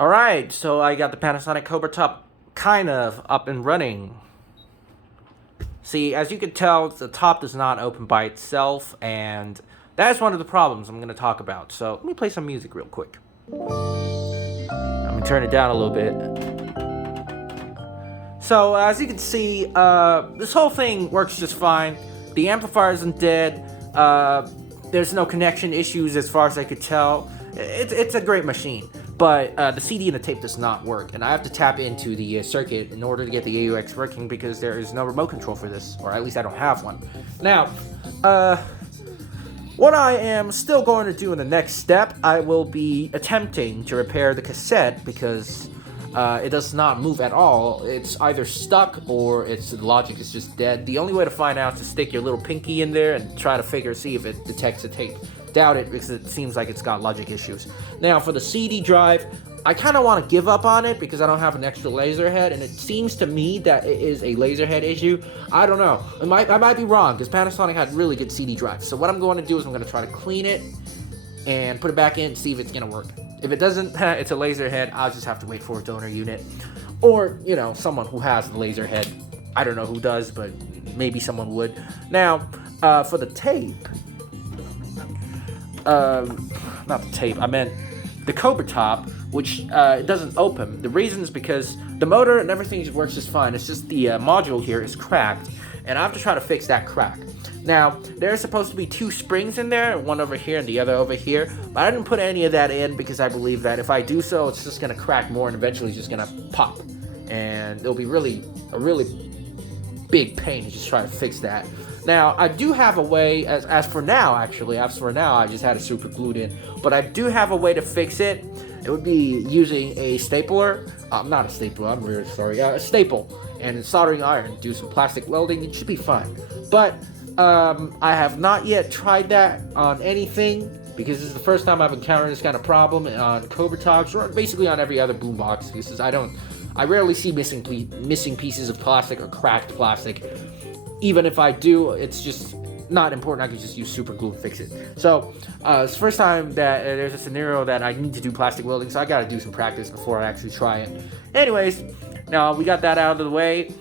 Alright, so I got the Panasonic Cobra Top kind of up and running. See, as you can tell, the top does not open by itself, and that is one of the problems I'm going to talk about. So let me play some music real quick. I'm going to turn it down a little bit. So as you can see, this whole thing works just fine. The amplifier isn't dead. There's no connection issues as far as I could tell. It's a great machine. But the CD and the tape does not work, and I have to tap into the circuit in order to get the AUX working because there is no remote control for this, or at least I don't have one. Now, what I am still going to do in the next step, I will be attempting to repair the cassette because it does not move at all. It's either stuck or the logic is just dead. The only way to find out is to stick your little pinky in there and try to see if it detects the tape. Doubt it because it seems like it's got logic issues. Now for the CD drive, I kind of want to give up on it because I don't have an extra laser head, and it seems to me that it is a laser head issue. I don't know. I might be wrong because Panasonic had really good CD drives. So what I'm going to do is I'm going to try to clean it and put it back in and see if it's going to work. If it doesn't, it's a laser head. I'll just have to wait for a donor unit, or someone who has the laser head. I don't know who does, but maybe someone would. Now for the tape. Not the tape, I meant the Cobra Top, which it doesn't open. The reason is because the motor and everything works just fine. It's just the module here is cracked, and I have to try to fix that crack. Now, there's supposed to be two springs in there, one over here and the other over here, but I didn't put any of that in because I believe that if I do so, it's just going to crack more and eventually it's just going to pop. And it'll be a really big pain to just try to fix that. Now, I do have a way, as for now, I just had it super glued in, but I do have a way to fix it. It would be using a stapler, not a stapler, I'm really sorry, a staple, and soldering iron, do some plastic welding, it should be fine. But, I have not yet tried that on anything, because this is the first time I've encountered this kind of problem on Cobra Tops, or basically on every other boombox, because I rarely see missing pieces of plastic or cracked plastic. Even if I do, it's just not important. I can just use super glue and fix it. So, it's the first time that there's a scenario that I need to do plastic welding, so I gotta do some practice before I actually try it. Anyways, now we got that out of the way.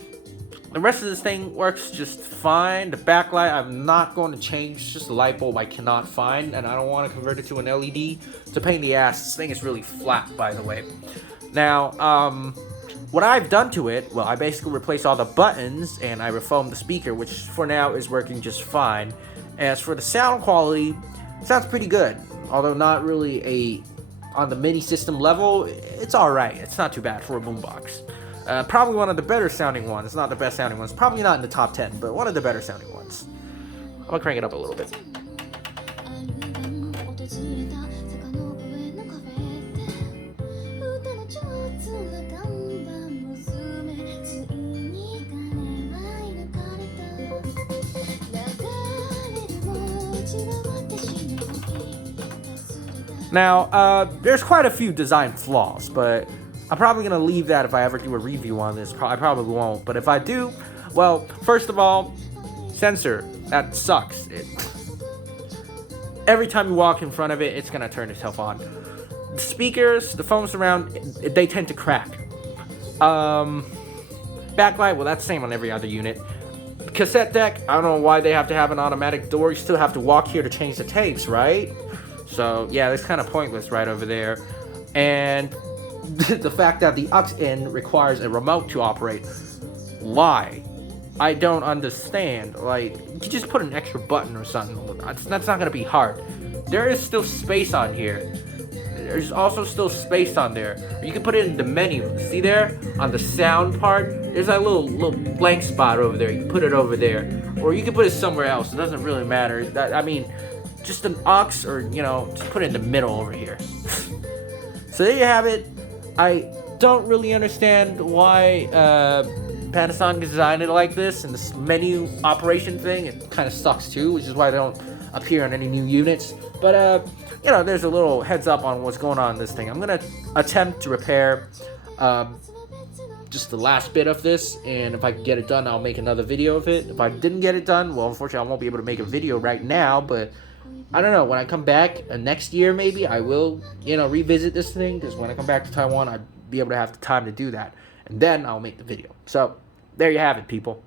The rest of this thing works just fine. The backlight, I'm not going to change. It's just a light bulb I cannot find, and I don't want to convert it to an LED. It's a pain in the ass. This thing is really flat, by the way. Now, what I've done to it, well, I basically replaced all the buttons and I refoamed the speaker, which for now is working just fine. As for the sound quality, it sounds pretty good, although not really on the mini system level. It's alright, it's not too bad for a boombox. Probably one of the better sounding ones, not the best sounding ones, probably not in the top 10, but one of the better sounding ones. I'm gonna crank it up a little bit. Now, there's quite a few design flaws, but I'm probably going to leave that if I ever do a review on this. I probably won't, but if I do, well, first of all, sensor, that sucks. Every time you walk in front of it, it's going to turn itself on. The speakers, the foam surround, they tend to crack. Backlight, well, that's the same on every other unit. Cassette deck, I don't know why they have to have an automatic door. You still have to walk here to change the tapes, right? So, yeah, that's kind of pointless right over there. And the fact that the aux-in requires a remote to operate. Why? I don't understand. Like, you could just put an extra button or something. That's not going to be hard. There is still space on here. There's also still space on there. You can put it in the menu. See there? On the sound part, there's that little blank spot over there. You can put it over there. Or you can put it somewhere else. It doesn't really matter. Just an aux, or just put it in the middle over here. So there you have it. I don't really understand why Panasonic designed it like this, and this menu operation thing, it kind of sucks too, which is why they don't appear on any new units. But there's a little heads up on what's going on in this thing. I'm gonna attempt to repair just the last bit of this, and if I can get it done, I'll make another video of it. If I didn't get it done, well, unfortunately I won't be able to make a video right now, but I don't know, when I come back next year, maybe I will, revisit this thing, because when I come back to Taiwan, I'd be able to have the time to do that, and then I'll make the video. So there you have it, people.